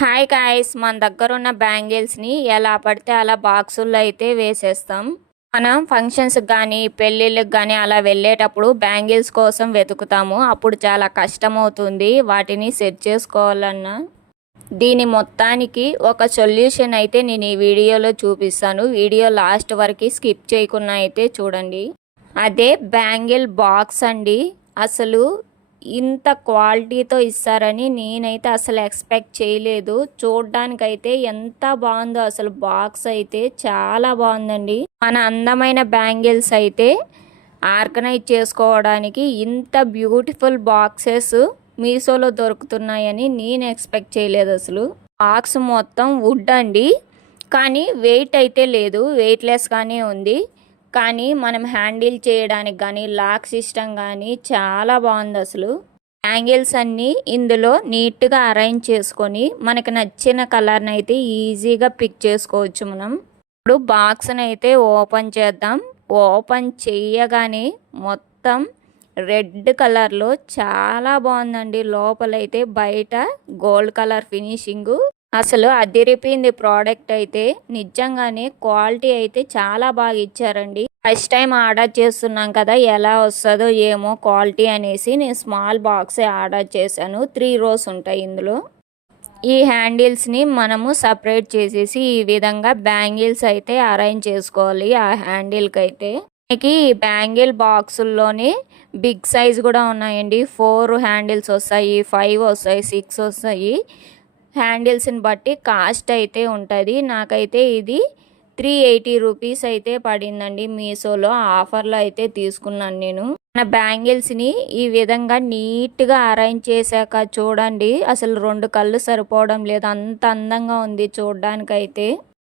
Hi guys, మన దగ్గర ఉన్న బ్యాంగిల్స్ని ఎలా పడితే అలా బాక్సుల్లో అయితే వేసేస్తాం. మనం ఫంక్షన్స్కి కానీ పెళ్ళిళ్ళకి కానీ అలా వెళ్ళేటప్పుడు బ్యాంగిల్స్ కోసం వెతుకుతాము. అప్పుడు చాలా కష్టం అవుతుంది వాటిని సెట్ చేసుకోవాలన్నా. దీని మొత్తానికి ఒక సొల్యూషన్ అయితే నేను ఈ వీడియోలో చూపిస్తాను. వీడియో లాస్ట్ వరకు స్కిప్ చేయకుండా అయితే చూడండి. అదే బ్యాంగిల్ బాక్స్ అండి. అసలు ఇంత క్వాలిటీతో ఇస్తారని నేనైతే అసలు ఎక్స్పెక్ట్ చేయలేదు. చూడ్డానికైతే ఎంత బాగుందో, అసలు బాక్స్ అయితే చాలా బాగుందండి. మన అందమైన బ్యాంగిల్స్ అయితే ఆర్గనైజ్ చేసుకోవడానికి ఇంత బ్యూటిఫుల్ బాక్సెస్ మీషోలో దొరుకుతున్నాయని నేను ఎక్స్పెక్ట్ చేయలేదు. అసలు బాక్స్ మొత్తం వుడ్ అండి, కానీ వెయిట్ అయితే లేదు, వెయిట్లెస్గానే ఉంది. కానీ మనం హ్యాండిల్ చేయడానికి కానీ లాక్ సిస్టమ్ కానీ చాలా బాగుంది. అసలు యాంగిల్స్ అన్నీ ఇందులో నీట్గా అరేంజ్ చేసుకొని మనకి నచ్చిన కలర్ని అయితే ఈజీగా పిక్ చేసుకోవచ్చు. మనం ఇప్పుడు బాక్స్ని అయితే ఓపెన్ చేద్దాం. ఓపెన్ చేయగానే మొత్తం రెడ్ కలర్లో చాలా బాగుందండి. లోపలైతే బయట గోల్డ్ కలర్ ఫినిషింగు. అసలు అదిరిపోయింది ప్రోడక్ట్ అయితే. నిజంగానే క్వాలిటీ అయితే చాలా బాగా ఇచ్చారండి. ఫస్ట్ టైం ఆర్డర్ చేస్తున్నాం కదా, ఎలా వస్తుందో ఏమో క్వాలిటీ అనేసి నేను స్మాల్ బాక్సే ఆర్డర్ చేశాను. 3 rows ఉంటాయి ఇందులో. ఈ హ్యాండిల్స్ని మనము సపరేట్ చేసేసి ఈ విధంగా బ్యాంగిల్స్ అయితే అరేంజ్ చేసుకోవాలి. ఆ హ్యాండిల్కి అయితే మనకి ఈ బ్యాంగిల్ బాక్సుల్లోనే బిగ్ సైజ్ కూడా ఉన్నాయండి. 4 హ్యాండిల్స్ వస్తాయి, 5 వస్తాయి, 6 వస్తాయి. హ్యాండిల్స్ని బట్టి కాస్ట్ అయితే ఉంటుంది. నాకైతే ఇది 380 రూపీస్ అయితే పడిందండి. మీషోలో ఆఫర్లో అయితే తీసుకున్నాను నేను. మన బ్యాంగిల్స్ని ఈ విధంగా నీట్గా అరేంజ్ చేశాక చూడండి, అసలు 2 కళ్ళు సరిపోవడం లేదు, అంత అందంగా ఉంది చూడడానికైతే.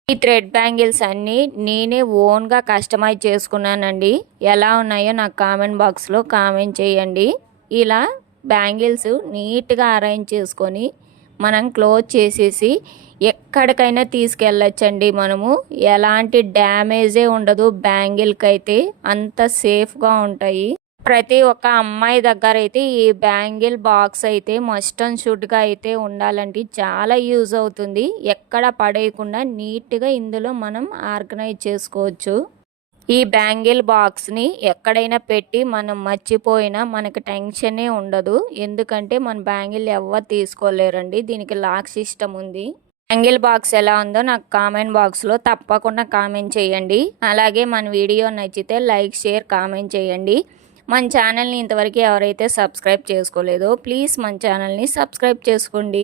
ఈ థ్రెడ్ బ్యాంగిల్స్ అన్నీ నేనే ఓన్గా కస్టమైజ్ చేసుకున్నానండి. ఎలా ఉన్నాయో నాకు కామెంట్ బాక్స్లో కామెంట్ చేయండి. ఇలా బ్యాంగిల్స్ నీట్గా అరేంజ్ చేసుకొని మనం క్లోజ్ చేసేసి ఎక్కడికైనా తీసుకెళ్ళచ్చండి. మనము ఎలాంటి డ్యామేజే ఉండదు. బ్యాంగిల్కి అయితే అంత సేఫ్గా ఉంటాయి. ప్రతి ఒక్క అమ్మాయి దగ్గర అయితే ఈ బ్యాంగిల్ బాక్స్ అయితే మస్ట్ అండ్ షుడ్గా అయితే ఉండాలండి. చాలా యూజ్ అవుతుంది. ఎక్కడ పడేయకుండా నీట్గా ఇందులో మనం ఆర్గనైజ్ చేసుకోవచ్చు. ఈ బ్యాంగిల్ బాక్స్ని ఎక్కడైనా పెట్టి మనం మర్చిపోయినా మనకు టెన్షనే ఉండదు. ఎందుకంటే మన బ్యాంగిల్ ఎవరు తీసుకోలేరండి. దీనికి లాక్ సిస్టమ్ ఉంది. బ్యాంగిల్ బాక్స్ ఎలా ఉందో నాకు కామెంట్ బాక్స్లో తప్పకుండా కామెంట్ చేయండి. అలాగే మన వీడియో నచ్చితే లైక్, షేర్, కామెంట్ చేయండి. మన ఛానల్ని ఇంతవరకు ఎవరైతే సబ్స్క్రైబ్ చేసుకోలేదో ప్లీజ్ మన ఛానల్ని సబ్స్క్రైబ్ చేసుకోండి.